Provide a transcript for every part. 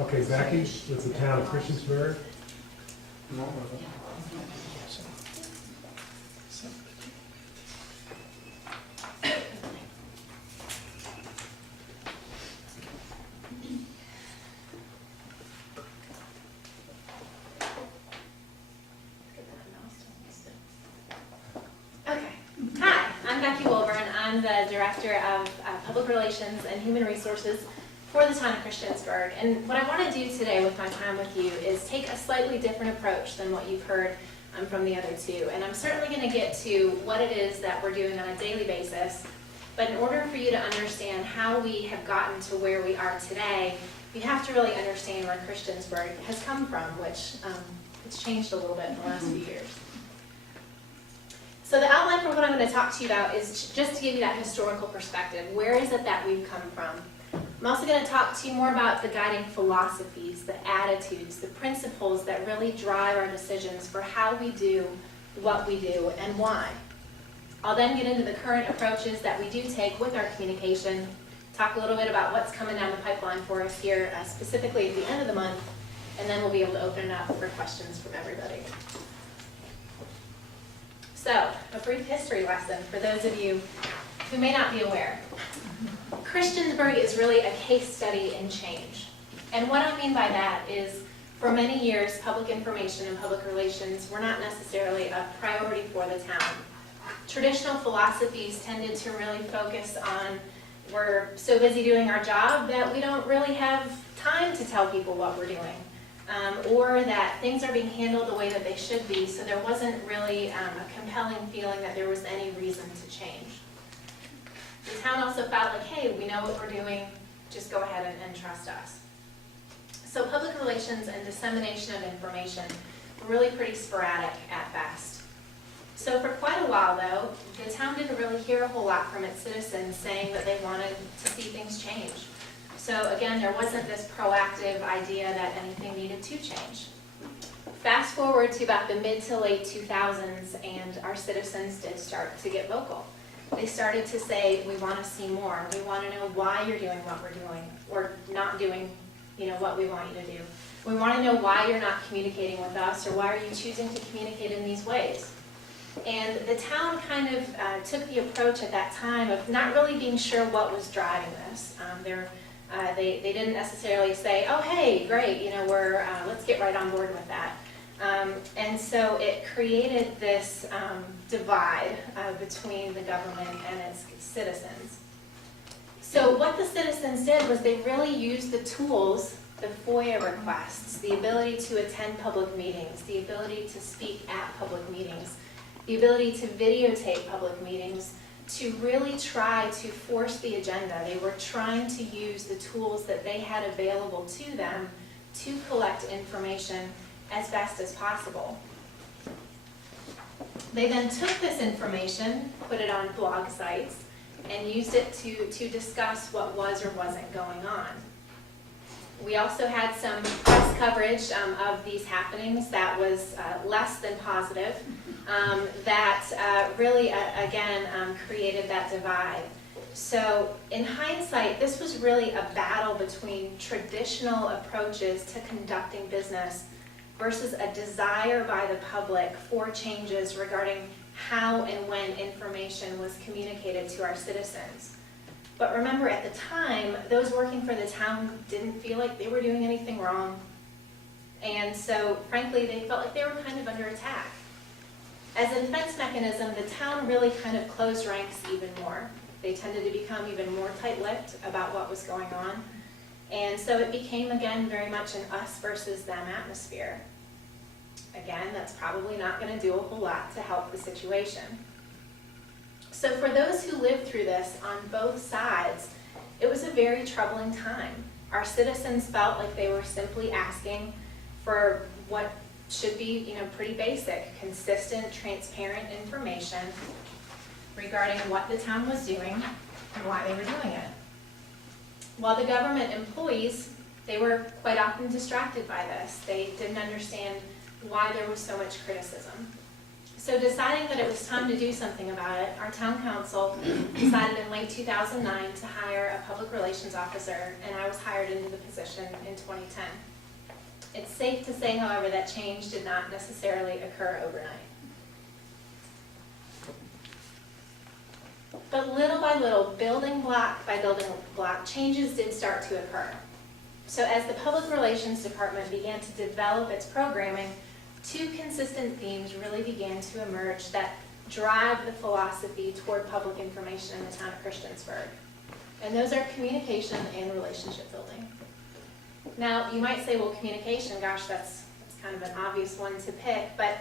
Okay, Becky, with the Town of Christiansburg. Okay. Hi, I'm Becky Wilburn. I'm the Director of Public Relations and Human Resources for the Town of Christiansburg. And what I want to do today with my time with you is take a slightly different approach than what you've heard from the other two. And I'm certainly going to get to what it is that we're doing on a daily basis. But in order for you to understand how we have gotten to where we are today, you have to really understand where Christiansburg has come from, which it's changed a little bit in the last few years. So the outline for what I'm going to talk to you about is just to give you that historical perspective. Where is it that we've come from? I'm also going to talk to you more about the guiding philosophies, the attitudes, the principles that really drive our decisions for how we do what we do and why. I'll then get into the current approaches that we do take with our communication, talk a little bit about what's coming down the pipeline for us here, specifically at the end of the month, and then we'll be able to open it up for questions from everybody. So, a brief history lesson for those of you who may not be aware. Christiansburg is really a case study in change. And what I mean by that is, for many years, public information and public relations were not necessarily a priority for the town. Traditional philosophies tended to really focus on, we're so busy doing our job that we don't really have time to tell people what we're doing. Or that things are being handled the way that they should be, so there wasn't really a compelling feeling that there was any reason to change. The town also felt like, hey, we know what we're doing, just go ahead and trust us. So public relations and dissemination of information were really pretty sporadic at best. So for quite a while, though, the town didn't really hear a whole lot from its citizens saying that they wanted to see things change. So again, there wasn't this proactive idea that anything needed to change. Fast forward to about the mid to late 2000s, and our citizens did start to get vocal. They started to say, we want to see more. We want to know why you're doing what we're doing, or not doing, what we want you to do. We want to know why you're not communicating with us, or why are you choosing to communicate in these ways. And the town kind of took the approach at that time of not really being sure what was driving this. They didn't necessarily say, oh, hey, great, let's get right on board with that. And so it created this divide between the government and its citizens. So what the citizens did was they really used the tools, the FOIA requests, the ability to attend public meetings, the ability to speak at public meetings, the ability to videotape public meetings, to really try to force the agenda. They were trying to use the tools that they had available to them to collect information as best as possible. They then took this information, put it on blog sites, and used it to discuss what was or wasn't going on. We also had some press coverage of these happenings that was less than positive, that really, again, created that divide. So in hindsight, this was really a battle between traditional approaches to conducting business versus a desire by the public for changes regarding how and when information was communicated to our citizens. But remember, at the time, those working for the town didn't feel like they were doing anything wrong. And so, frankly, they felt like they were kind of under attack. As a defense mechanism, the town really kind of closed ranks even more. They tended to become even more tight-lipped about what was going on. And so it became, again, very much an us versus them atmosphere. Again, that's probably not going to do a whole lot to help the situation. So for those who lived through this on both sides, it was a very troubling time. Our citizens felt like they were simply asking for what should be, pretty basic, consistent, transparent information regarding what the town was doing and why they were doing it. While the government employees, they were quite often distracted by this. They didn't understand why there was so much criticism. So deciding that it was time to do something about it, our town council decided in late 2009 to hire a public relations officer, and I was hired into the position in 2010. It's safe to say, however, that change did not necessarily occur overnight. But little by little, building block by building block, changes did start to occur. So as the Public Relations Department began to develop its programming, two consistent themes really began to emerge that drive the philosophy toward public information in the town of Christiansburg. And those are communication and relationship building. Now, you might say, well, communication, gosh, that's kind of an obvious one to pick, but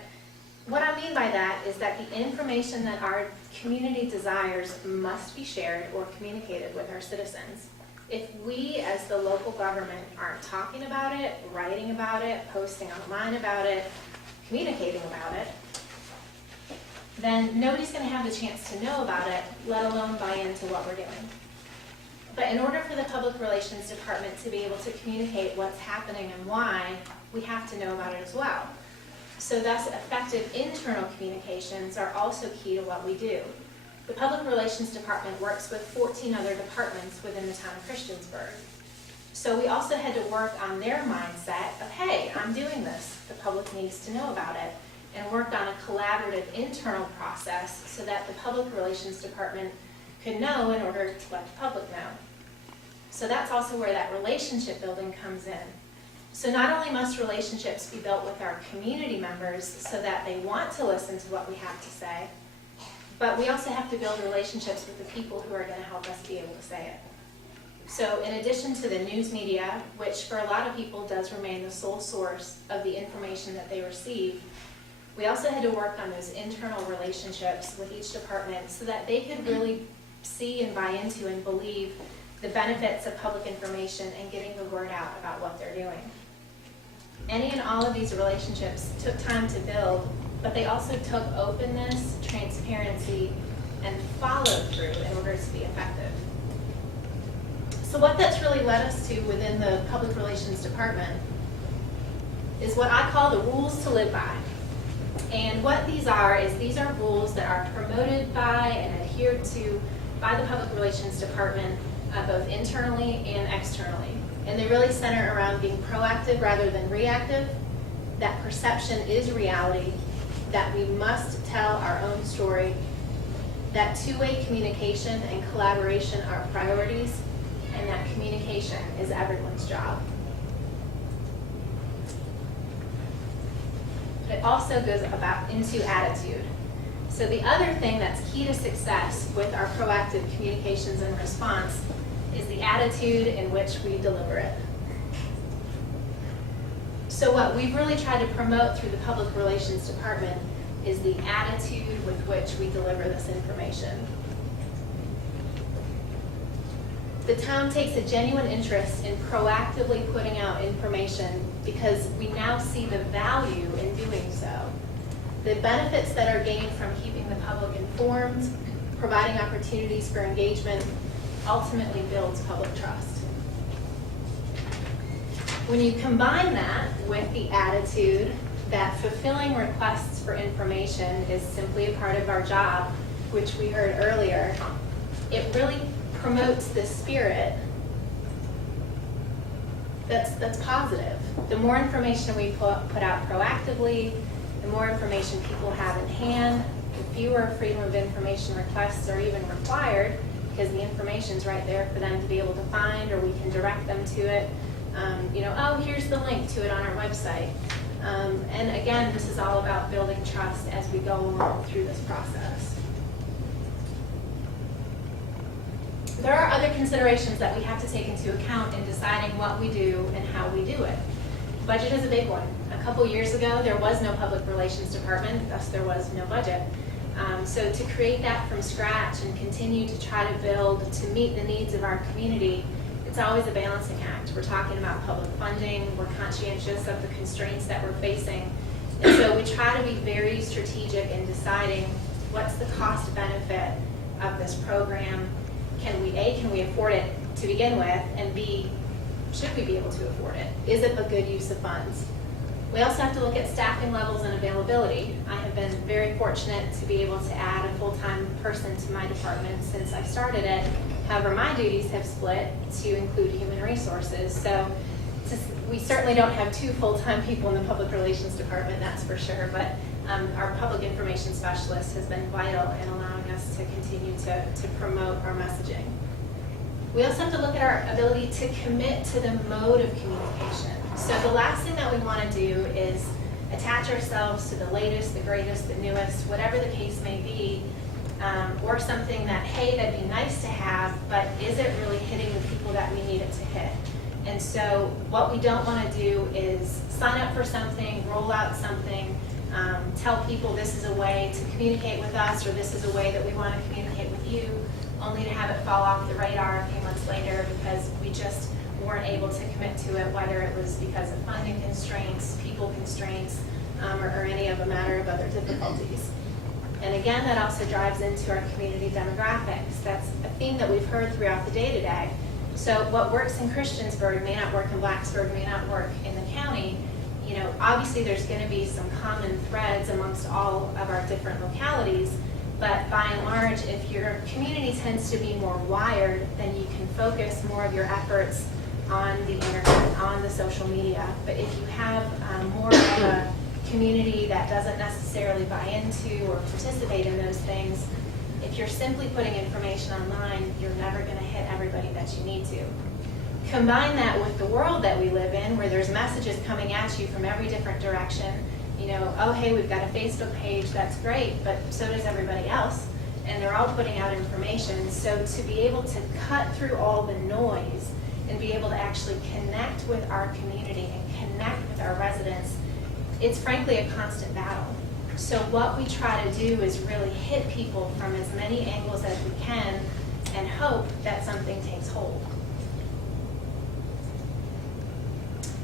what I mean by that is that the information that our community desires must be shared or communicated with our citizens. If we, as the local government, aren't talking about it, writing about it, posting online about it, communicating about it, then nobody's going to have the chance to know about it, let alone buy into what we're doing. But in order for the Public Relations Department to be able to communicate what's happening and why, we have to know about it as well. So thus, effective internal communications are also key to what we do. The Public Relations Department works with 14 other departments within the town of Christiansburg. So we also had to work on their mindset of, hey, I'm doing this, the public needs to know about it, and worked on a collaborative internal process so that the Public Relations Department could know in order to let the public know. So that's also where that relationship building comes in. So not only must relationships be built with our community members so that they want to listen to what we have to say, but we also have to build relationships with the people who are going to help us be able to say it. So in addition to the news media, which for a lot of people does remain the sole source of the information that they receive, we also had to work on those internal relationships with each department so that they could really see and buy into and believe the benefits of public information and getting the word out about what they're doing. Any and all of these relationships took time to build, but they also took openness, transparency, and follow-through in order to be effective. So what that's really led us to within the Public Relations Department is what I call the rules to live by. And what these are is these are rules that are promoted by and adhered to by the Public Relations Department, both internally and externally. And they really center around being proactive rather than reactive, that perception is reality, that we must tell our own story, that two-way communication and collaboration are priorities, and that communication is everyone's job. But it also goes about into attitude. So the other thing that's key to success with our proactive communications and response is the attitude in which we deliver it. So what we've really tried to promote through the Public Relations Department is the attitude with which we deliver this information. The town takes a genuine interest in proactively putting out information because we now see the value in doing so. The benefits that are gained from keeping the public informed, providing opportunities for engagement, ultimately builds public trust. When you combine that with the attitude that fulfilling requests for information is simply a part of our job, which we heard earlier, it really promotes this spirit that's positive. The more information we put out proactively, the more information people have in hand, the fewer freedom of information requests are even required because the information's right there for them to be able to find, or we can direct them to it. Oh, here's the link to it on our website. And again, this is all about building trust as we go along through this process. There are other considerations that we have to take into account in deciding what we do and how we do it. Budget is a big one. A couple years ago, there was no public relations department, thus there was no budget. So to create that from scratch and continue to try to build to meet the needs of our community, it's always a balancing act. We're talking about public funding, we're conscientious of the constraints that we're facing. And so we try to be very strategic in deciding what's the cost benefit of this program. Can we afford it to begin with? And B, should we be able to afford it? Is it a good use of funds? We also have to look at staffing levels and availability. I have been very fortunate to be able to add a full-time person to my department since I started it. However, my duties have split to include human resources. So we certainly don't have 2 full-time people in the public relations department, that's for sure, but our public information specialist has been vital in allowing us to continue to promote our messaging. We also have to look at our ability to commit to the mode of communication. So the last thing that we want to do is attach ourselves to the latest, the greatest, the newest, whatever the case may be, or something that, hey, that'd be nice to have, but is it really hitting the people that we need it to hit? And so what we don't want to do is sign up for something, roll out something, tell people this is a way to communicate with us, or this is a way that we want to communicate with you, only to have it fall off the radar a few months later because we just weren't able to commit to it, whether it was because of funding constraints, people constraints, or any of a matter of other difficulties. And again, that also drives into our community demographics. That's a theme that we've heard throughout the day today. So what works in Chrhistiansburg may not work in Blacksburg, may not work in the county. You know, obviously there's going to be some common threads amongst all of our different localities, but by and large, if your community tends to be more wired, then you can focus more of your efforts on the internet, on the social media. But if you have more of a community that doesn't necessarily buy into or participate in those things, if you're simply putting information online, you're never going to hit everybody that you need to. Combine that with the world that we live in, where there's messages coming at you from every different direction. You know, oh, hey, we've got a Facebook page, that's great, but so does everybody else. And they're all putting out information. So to be able to cut through all the noise and be able to actually connect with our community and connect with our residents, it's frankly a constant battle. So what we try to do is really hit people from as many angles as we can and hope that something takes hold.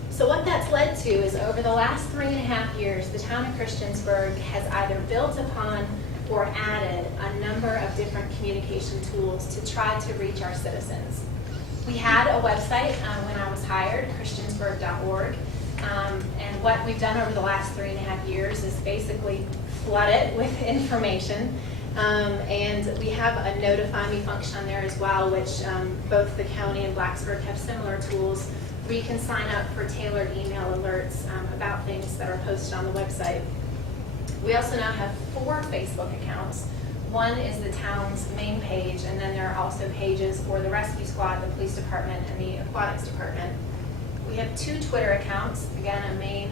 So what that's led to is over the last 3.5 years, the Town of Christiansburg has either built upon or added a number of different communication tools to try to reach our citizens. We had a website when I was hired, Chrhistiansburg.org. And what we've done over the last 3.5 years is basically flood it with information. And we have a notify me function on there as well, which both the county and Blacksburg have similar tools where you can sign up for tailored email alerts about things that are posted on the website. We also now have 4 Facebook accounts. One is the town's main page, and then there are also pages for the rescue squad, the police department, and the aquatics department. We have 2 Twitter accounts, again a main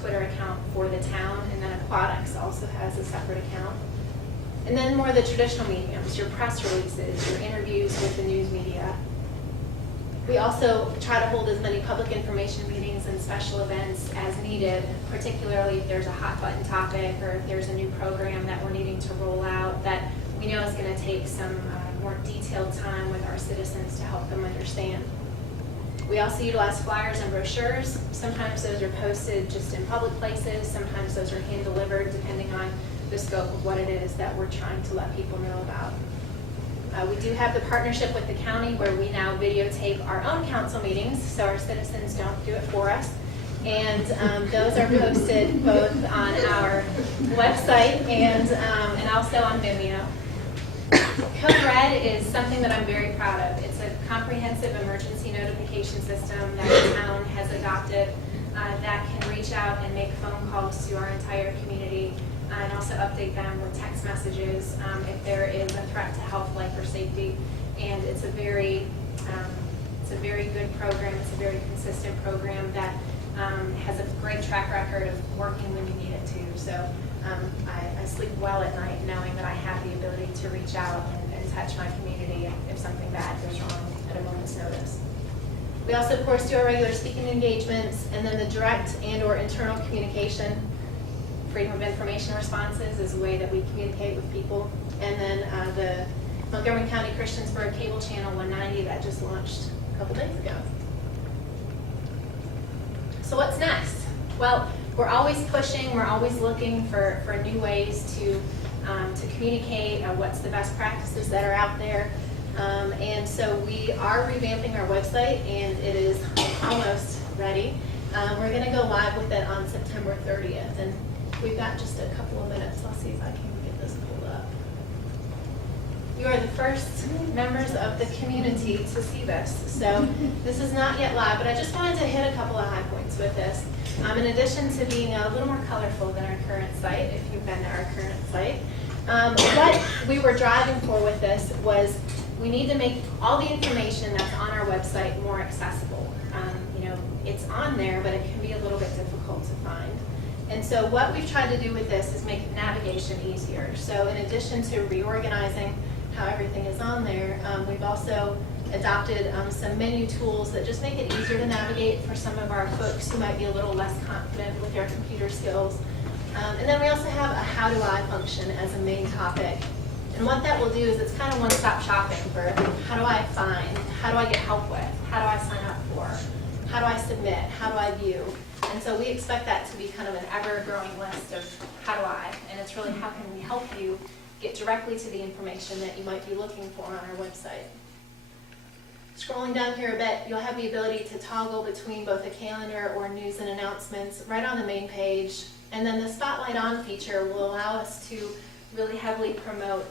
Twitter account for the town, and then aquatics also has a separate account. And then more of the traditional mediums, your press releases, your interviews with the news media. We also try to hold as many public information meetings and special events as needed, particularly if there's a hot button topic or if there's a new program that we're needing to roll out that we know is going to take some more detailed time with our citizens to help them understand. We also utilize flyers and brochures. Sometimes those are posted just in public places. Sometimes those are hand-delivered depending on the scope of what it is that we're trying to let people know about. We do have the partnership with the county where we now videotape our own council meetings so our citizens don't do it for us. And those are posted both on our website and also on Vimeo. Code Red is something that I'm very proud of. It's a comprehensive emergency notification system that the town has adopted that can reach out and make phone calls to our entire community and also update them with text messages if there is a threat to health, life, or safety. And it's a very good program. It's a very consistent program that has a great track record of working when you need it to. So I sleep well at night knowing that I have the ability to reach out and touch my community if something bad goes wrong at a moment's notice. We also, of course, do our regular speaking engagements, and then the direct and or internal communication. Freedom of information responses is a way that we communicate with people. And then the Montgomery County Christiansburg Cable Channel 190 that just launched a couple days ago. So what's next? Well, we're always pushing, we're always looking for new ways to communicate what's the best practices that are out there. And so we are revamping our website, and it is almost ready. We're going to go live with it on September 30th, and we've got just a couple of minutes. I'll see if I can get this pulled up. You are the first members of the community to see this. So this is not yet live, but I just wanted to hit a couple of high points with this. In addition to being a little more colorful than our current site, if you've been to our current site, what we were driving for with this was we need to make all the information that's on our website more accessible. It's on there, but it can be a little bit difficult to find. And so what we've tried to do with this is make navigation easier. So in addition to reorganizing how everything is on there, we've also adopted some menu tools that just make it easier to navigate for some of our folks who might be a little less confident with their computer skills. And then we also have a how do I function as a main topic. And what that will do is it's kind of one-stop shopping for how do I find, how do I get help with, how do I sign up for, how do I submit, how do I view. And so we expect that to be kind of an ever-growing list of how do I, and it's really how can we help you get directly to the information that you might be looking for on our website. Scrolling down here a bit, you'll have the ability to toggle between both a calendar or news and announcements right on the main page. And then the Spotlight On feature will allow us to really heavily promote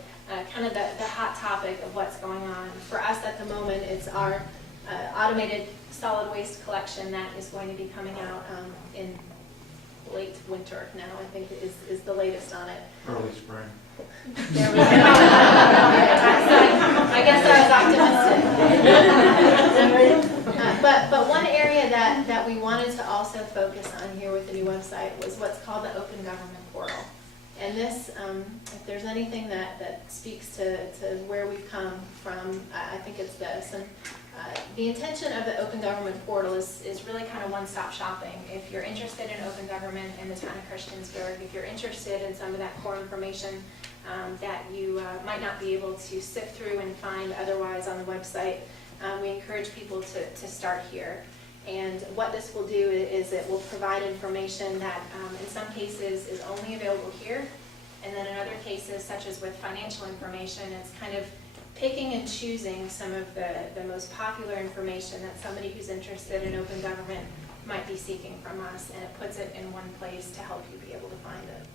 kind of the hot topic of what's going on. For us at the moment, it's our automated solid waste collection that is going to be coming out in late winter now, I think is the latest on it. Early spring. There we go. I guess I was optimistic. But one area that we wanted to also focus on here with the new website was what's called the Open Government Portal. And this, if there's anything that speaks to where we've come from, I think it's this. And the intention of the Open Government Portal is really kind of one-stop shopping. If you're interested in open government in the town of Christiansburg, if you're interested in some of that core information that you might not be able to sift through and find otherwise on the website, we encourage people to start here. And what this will do is it will provide information that in some cases is only available here, and then in other cases, such as with financial information, it's kind of picking and choosing some of the most popular information that somebody who's interested in open government might be seeking from us, and it puts it in one place to help you be able to find it.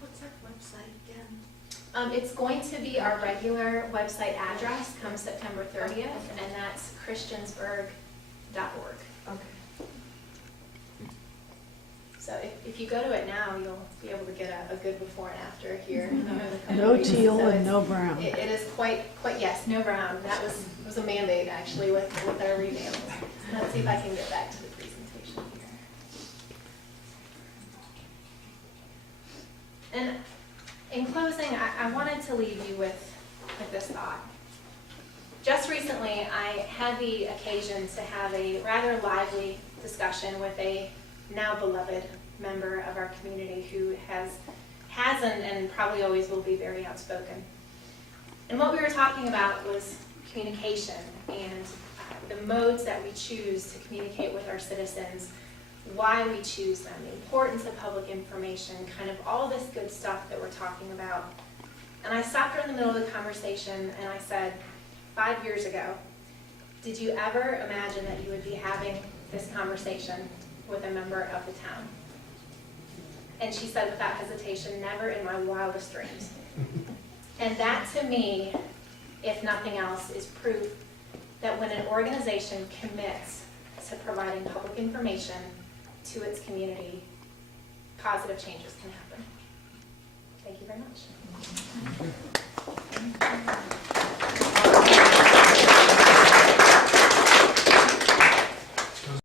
What's that website again? It's going to be our regular website address come September 30th, and that's Chrhistiansburg.org. Okay. So if you go to it now, you'll be able to get a good before and after here. No teal So and no brown. It is quite, yes, no brown. That was a mandate actually with our revamp. Let's see if I can get back to the presentation here. And in closing, I wanted to leave you with this thought. Just recently, I had the occasion to have a rather lively discussion with a now beloved member of our community who has and probably always will be very outspoken. And what we were talking about was communication and the modes that we choose to communicate with our citizens, why we choose them, the importance of public information, kind of all this good stuff that we're talking about. And I stopped her in the middle of the conversation and I said, 5 years ago, did you ever imagine that you would be having this conversation with a member of the town? And she said without hesitation, never in my wildest dreams. And that to me, if nothing else, is proof that when an organization commits to providing public information to its community, positive changes can happen. Thank you very much.